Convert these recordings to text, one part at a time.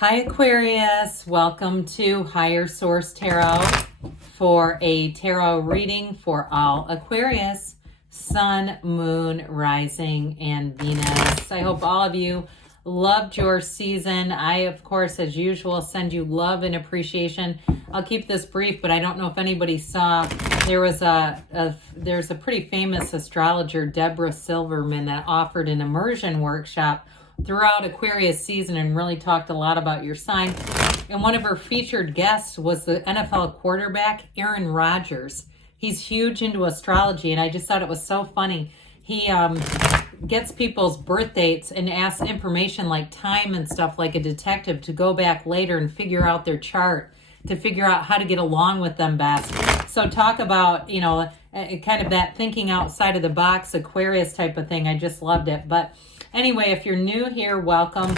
Hi Aquarius, welcome to Higher Source Tarot for a tarot reading for all Aquarius, Sun, Moon, Rising, and Venus. I hope all of you loved your season. I, of course, as usual, send you love and appreciation. I'll keep this brief, but I don't know if anybody saw, there's a pretty famous astrologer, Deborah Silverman, that offered an immersion workshop throughout Aquarius season and really talked a lot about your sign. And one of her featured guests was the NFL quarterback, Aaron Rodgers. He's huge into astrology, and I just thought it was so funny. He gets people's birth dates and asks information like time and stuff like a detective to go back later and figure out their chart to figure out how to get along with them best. So talk about, kind of that thinking outside of the box Aquarius type of thing. I just loved it. But anyway, if you're new here, welcome.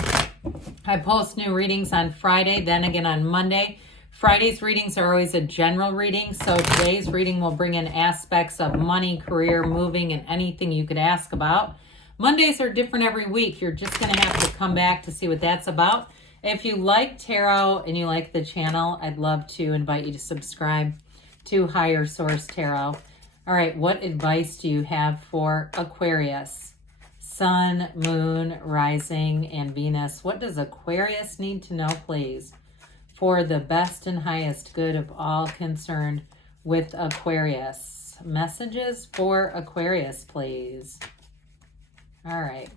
I post new readings on Friday, then again on Monday. Friday's readings are always a general reading, so today's reading will bring in aspects of money, career, moving, and anything you could ask about. Mondays are different every week. You're just going to have to come back to see what that's about. If you like tarot and you like the channel, I'd love to invite you to subscribe to Higher Source Tarot. All right, what advice do you have for Aquarius? Sun, Moon, Rising, and Venus. What does Aquarius need to know, please, for the best and highest good of all concerned with Aquarius? Messages for Aquarius, please. All right.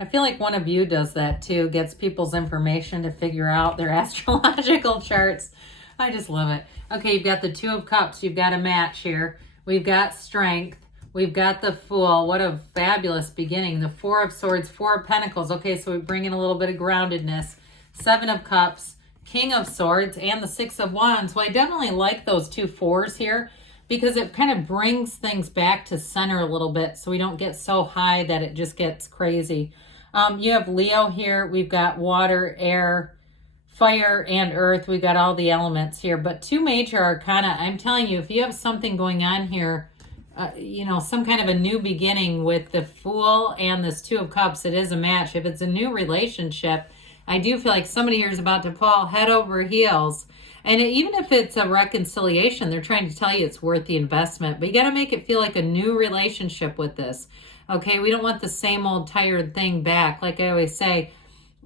I feel like one of you does that too, gets people's information to figure out their astrological charts. I just love it. Okay, you've got the Two of Cups. You've got a match here. We've got Strength. We've got the Fool. What a fabulous beginning. The Four of Swords, Four of Pentacles. Okay, so we bring in a little bit of groundedness. Seven of Cups, King of Swords, and the Six of Wands. Well, I definitely like those two fours here because it kind of brings things back to center a little bit so we don't get so high that it just gets crazy. You have Leo here. We've got water, air, fire, and earth. We've got all the elements here. But two major arcana. I'm telling you, if you have something going on here, some kind of a new beginning with the Fool and this Two of Cups, it is a match. If it's a new relationship, I do feel like somebody here is about to fall head over heels. And even if it's a reconciliation, they're trying to tell you it's worth the investment. But you got to make it feel like a new relationship with this. Okay, we don't want the same old tired thing back. Like I always say,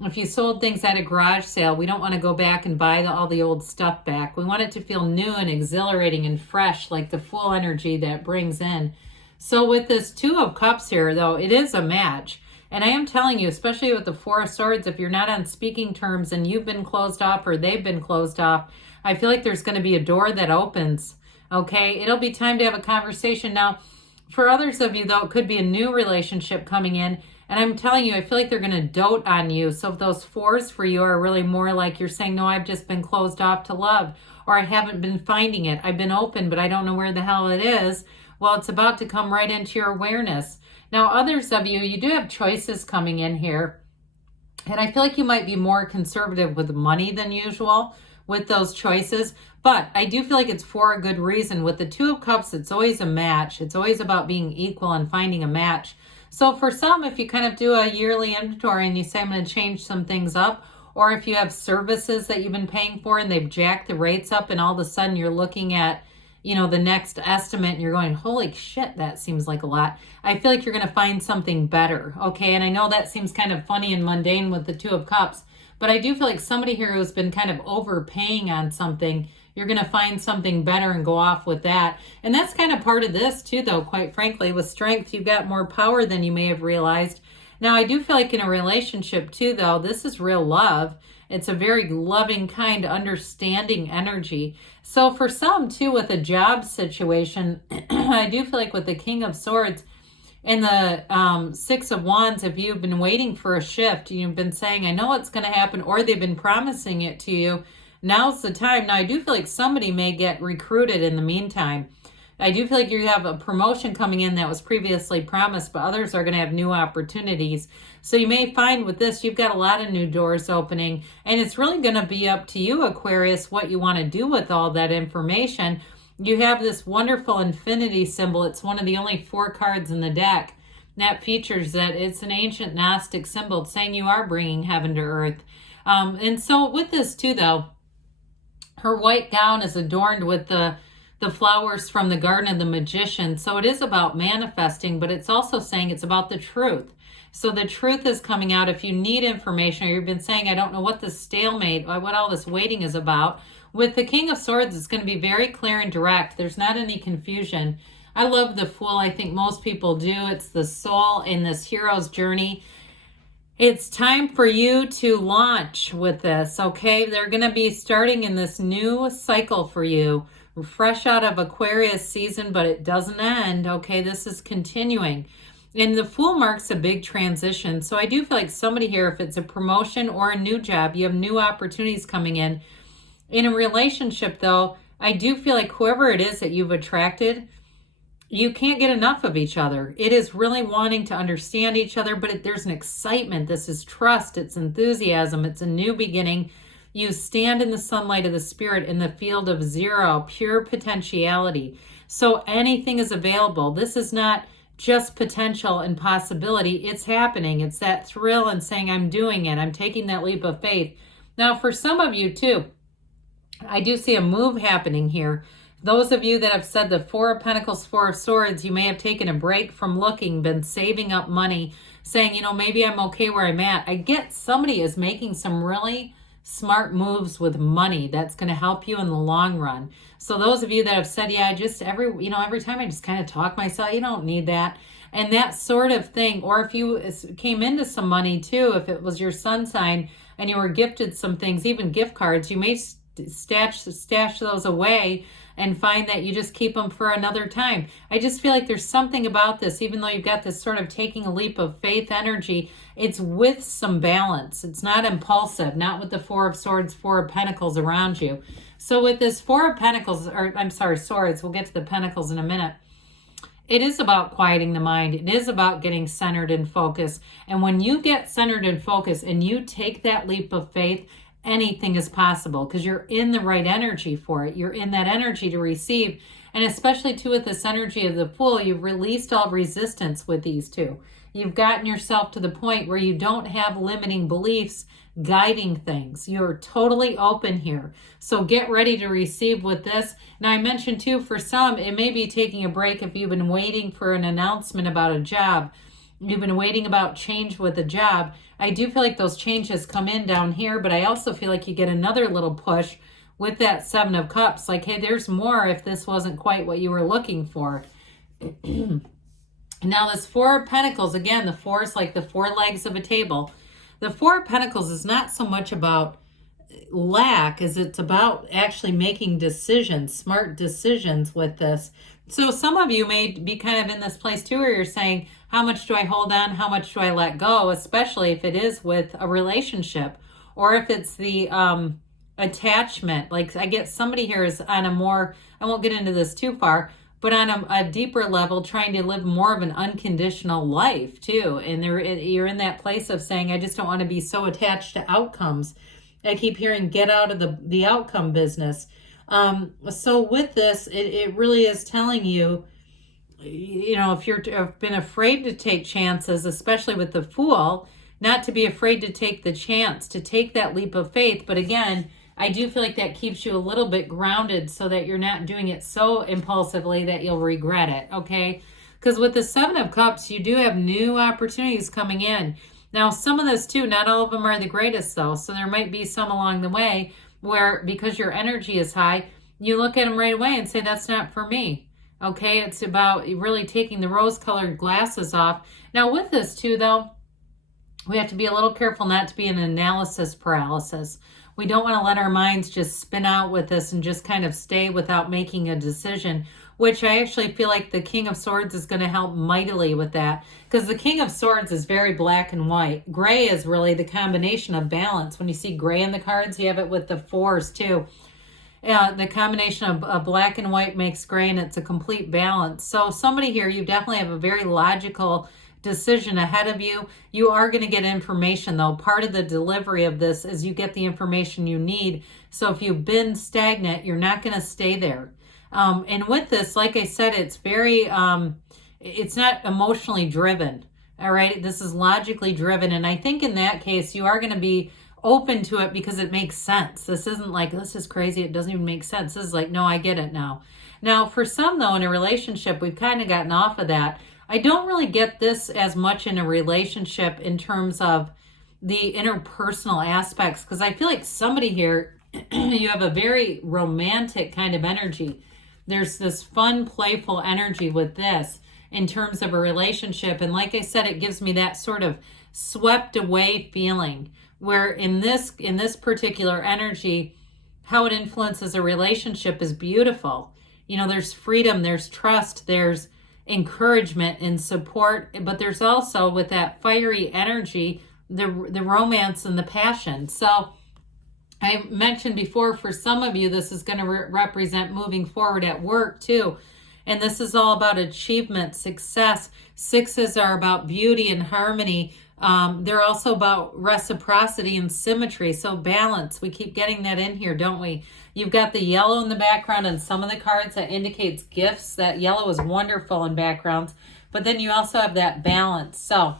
if you sold things at a garage sale, we don't want to go back and buy all the old stuff back. We want it to feel new and exhilarating and fresh, like the Fool energy that brings in. So with this Two of Cups here, though, it is a match. And I am telling you, especially with the Four of Swords, if you're not on speaking terms and you've been closed off or they've been closed off, I feel like there's going to be a door that opens. Okay, it'll be time to have a conversation. Now, for others of you, though, it could be a new relationship coming in. And I'm telling you, I feel like they're going to dote on you. So if those fours for you are really more like you're saying, no, I've just been closed off to love, or I haven't been finding it. I've been open, but I don't know where the hell it is. Well, it's about to come right into your awareness. Now, others of you, you do have choices coming in here. And I feel like you might be more conservative with money than usual with those choices. But I do feel like it's for a good reason. With the Two of Cups, it's always a match. It's always about being equal and finding a match. So for some, if you kind of do a yearly inventory and you say, I'm going to change some things up, or if you have services that you've been paying for and they've jacked the rates up and all of a sudden you're looking at, the next estimate and you're going, holy shit, that seems like a lot. I feel like you're going to find something better. Okay. And I know that seems kind of funny and mundane with the Two of Cups, but I do feel like somebody here who's been kind of overpaying on something, you're going to find something better and go off with that. And that's kind of part of this too, though, quite frankly. With Strength, you've got more power than you may have realized. Now, I do feel like in a relationship too, though, this is real love. It's a very loving, kind, understanding energy. So for some too, with a job situation, I do feel like with the King of Swords and the Six of Wands, if you've been waiting for a shift, you've been saying, I know it's going to happen, or they've been promising it to you, now's the time. Now, I do feel like somebody may get recruited in the meantime. I do feel like you have a promotion coming in that was previously promised, but others are going to have new opportunities. So you may find with this, you've got a lot of new doors opening, and it's really going to be up to you, Aquarius, what you want to do with all that information. You have this wonderful infinity symbol. It's one of the only 4 cards in the deck that features that it's an ancient Gnostic symbol saying you are bringing heaven to earth. And so with this too, though, her white gown is adorned with the flowers from the Garden of the Magician. So it is about manifesting, but it's also saying it's about the truth. So the truth is coming out. If you need information, or you've been saying, I don't know what this stalemate, what all this waiting is about, with the King of Swords, it's going to be very clear and direct. There's not any confusion. I love the Fool. I think most people do. It's the soul in this hero's journey. It's time for you to launch with this, okay? They're going to be starting in this new cycle for you. We're fresh out of Aquarius season, but it doesn't end, okay? This is continuing. And the Fool marks a big transition. So I do feel like somebody here, if it's a promotion or a new job, you have new opportunities coming in. In a relationship, though, I do feel like whoever it is that you've attracted, you can't get enough of each other. It is really wanting to understand each other, but there's an excitement. This is trust. It's enthusiasm. It's a new beginning. You stand in the sunlight of the spirit in the field of zero, pure potentiality. So anything is available. This is not just potential and possibility. It's happening. It's that thrill and saying, I'm doing it. I'm taking that leap of faith. Now, for some of you too, I do see a move happening here. Those of you that have said the Four of Pentacles, Four of Swords, you may have taken a break from looking, been saving up money, saying, you know, maybe I'm okay where I'm at. I get somebody is making some really smart moves with money that's going to help you in the long run. So those of you that have said, yeah, just every time I just kind of talk myself, you don't need that. And that sort of thing. Or if you came into some money too, if it was your sun sign and you were gifted some things, even gift cards, you may stash those away and find that you just keep them for another time. I just feel like there's something about this, even though you've got this sort of taking a leap of faith energy, it's with some balance. It's not impulsive, not with the Four of Swords, Four of Pentacles around you. So with this Four of Pentacles, or I'm sorry, Swords, we'll get to the Pentacles in a minute. It is about quieting the mind. It is about getting centered and focused. And when you get centered and focused and you take that leap of faith, anything is possible because you're in the right energy for it. You're in that energy to receive. And especially too with this energy of the Fool, you've released all resistance with these two. You've gotten yourself to the point where you don't have limiting beliefs guiding things. You're totally open here. So get ready to receive with this. Now I mentioned too, for some, it may be taking a break if you've been waiting for an announcement about a job. You've been waiting about change with a job. I do feel like those changes come in down here, but I also feel like you get another little push with that Seven of Cups. Like, hey, there's more if this wasn't quite what you were looking for. Now this Four of Pentacles, again, the four is like the four legs of a table. The Four of Pentacles is not so much about lack as it's about actually making decisions, smart decisions with this. So some of you may be kind of in this place too where you're saying, how much do I hold on? How much do I let go? Especially if it is with a relationship or if it's the attachment. Like I get somebody here is on a more, I won't get into this too far, but on a deeper level, trying to live more of an unconditional life too. And you're in that place of saying, I just don't want to be so attached to outcomes. I keep hearing, get out of the outcome business. So with this, it really is telling you, you know, if you've been afraid to take chances, especially with the Fool, not to be afraid to take the chance, to take that leap of faith. But again, I do feel like that keeps you a little bit grounded so that you're not doing it so impulsively that you'll regret it, okay? Because with the Seven of Cups, you do have new opportunities coming in. Now, some of this too, not all of them are the greatest though. So there might be some along the way where because your energy is high, you look at them right away and say, that's not for me. Okay, it's about really taking the rose-colored glasses off. Now with this too though, we have to be a little careful not to be an analysis paralysis. We don't want to let our minds just spin out with this and just kind of stay without making a decision, which I actually feel like the King of Swords is going to help mightily with that because the King of Swords is very black and white. Gray is really the combination of balance. When you see gray in the cards, you have it with the fours too. The combination of black and white makes gray and it's a complete balance. So somebody here, you definitely have a very logical decision ahead of you. You are going to get information though. Part of the delivery of this is you get the information you need. So if you've been stagnant, you're not going to stay there. And with this, like I said, it's very, it's not emotionally driven. All right. This is logically driven. And I think in that case, you are going to be open to it because it makes sense. This isn't like, this is crazy, it doesn't even make sense. This is like, no, I get it now. Now, for some, though, in a relationship, we've kind of gotten off of that. I don't really get this as much in a relationship in terms of the interpersonal aspects, because I feel like somebody here, you have a very romantic kind of energy. There's this fun, playful energy with this in terms of a relationship. And like I said, it gives me that sort of swept away feeling, where in this particular energy, how it influences a relationship is beautiful. You know, there's freedom, there's trust, there's encouragement and support, but there's also, with that fiery energy, the romance and the passion. So I mentioned before, for some of you, this is going to represent moving forward at work too. And this is all about achievement, success. Sixes are about beauty and harmony. They're also about reciprocity and symmetry. So balance, we keep getting that in here, don't we? You've got the yellow in the background and some of the cards that indicates gifts. That yellow is wonderful in backgrounds. But then you also have that balance. So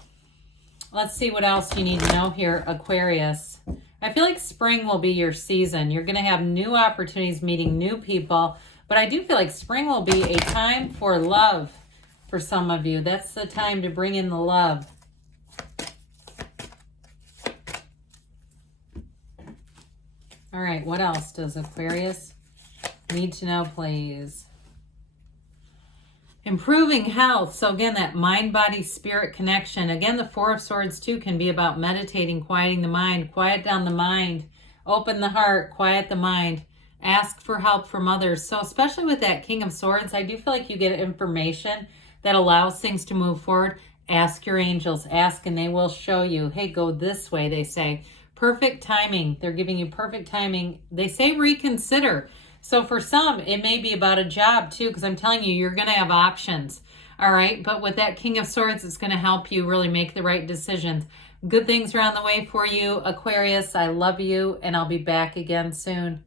let's see what else you need to know here, Aquarius. I feel like spring will be your season. You're going to have new opportunities, meeting new people. But I do feel like spring will be a time for love for some of you. That's the time to bring in the love. All right, what else does Aquarius need to know, please? Improving health. So again, that mind, body, spirit connection. Again, the Four of Swords too can be about meditating, quieting the mind, quiet down the mind, open the heart, quiet the mind, ask for help from others. So especially with that King of Swords, I do feel like you get information that allows things to move forward. Ask your angels, ask, and they will show you. Hey, go this way, they say. Perfect timing. They're giving you perfect timing. They say reconsider. So for some, it may be about a job too, because I'm telling you, you're going to have options. All right. But with that King of Swords, it's going to help you really make the right decisions. Good things are on the way for you, Aquarius. I love you, and I'll be back again soon.